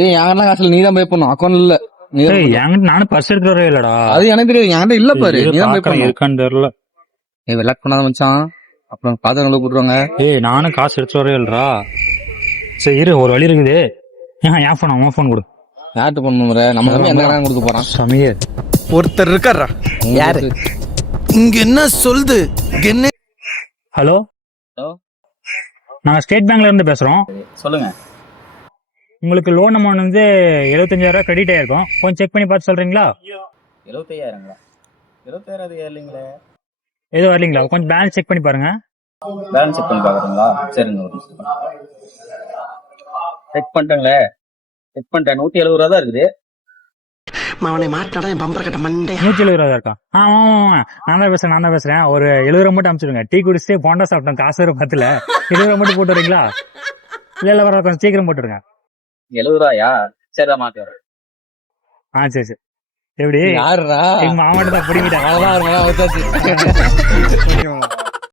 ஏய் என்கிட்ட காசுல நீ தான் பே பண்ணும் அக்கௌண்ட் இல்ல என்கிட்ட நானும் பர்ஸ் எடுத்து வரவே இல்லடா. அது எனக்கு தெரியாது என்கிட்ட இல்ல பாரு நீ தான் பே பண்ணணும். இருக்கான்னு தெரியல. ஏய் விளையாட் பண்ணாத மச்சான் அப்புறம் பாத்திரம் போட்டுருவாங்க. ஏய் நானும் காசு எடுத்து வரவே இல்லடா. சரி இரு ஒரு வழி இருக்குது. என் போன் உன் போன் கொடு. யார்கிட்ட பண்ணுற நம்ம தம்பி எந்த கணக்கு கொடுக்க போறான். சமீர் ஒருத்தர் இருக்காரா யாரு இங்க என்ன சொல்லுது என்ன? ஹலோ நாங்க ஸ்டேட் பேங்க்ல இருந்து பேசுறோம். சொல்லுங்க. உங்களுக்கு லோன் அமௌண்ட் வந்து 75,000 கிரெடிட் ஆயிருக்கும். கொஞ்சம் செக் பண்ணி பார்த்து சொல்றீங்களா? 75,000ங்களா? 25,000 இல்லைங்களே. எதுவும் வரலீங்களா? கொஞ்சம் பேலன்ஸ் செக் பண்ணி பாருங்க. பேலன்ஸ் செக் பண்ணி பாக்குறீங்களா? சரிங்க ஒரு நிமிஷம். செக் பண்ணிட்டேங்களே. செக் பண்ணிட்டேன். 170 ரூபா தான் இருக்குது. அவனை மாட்டாடா என் பம்பர கட்ட மண்டே. 170 ரூபா இருக்கா? ஆமா நான் தான் பேசுறேன். ஒரு 70 ரூபா மட்டும் அனுப்பிச்சிடுங்க. டீ குடிச்சிட்டு போண்டா சாப்பிட்டோம். காசு வேற பத்துல 20 ரூபா மட்டும் போட்டு வரீங்களா? இல்ல வர கொஞ்சம் சீக்கிரம் போட்டுருங்க. 70 ரூபாயா? சரிதான் மாத்தி வரேன். சரி எப்படி யாருடா எங்க மாமாட்ட தான் பிடிக்கிட்டேன். அவ்வளவுதான்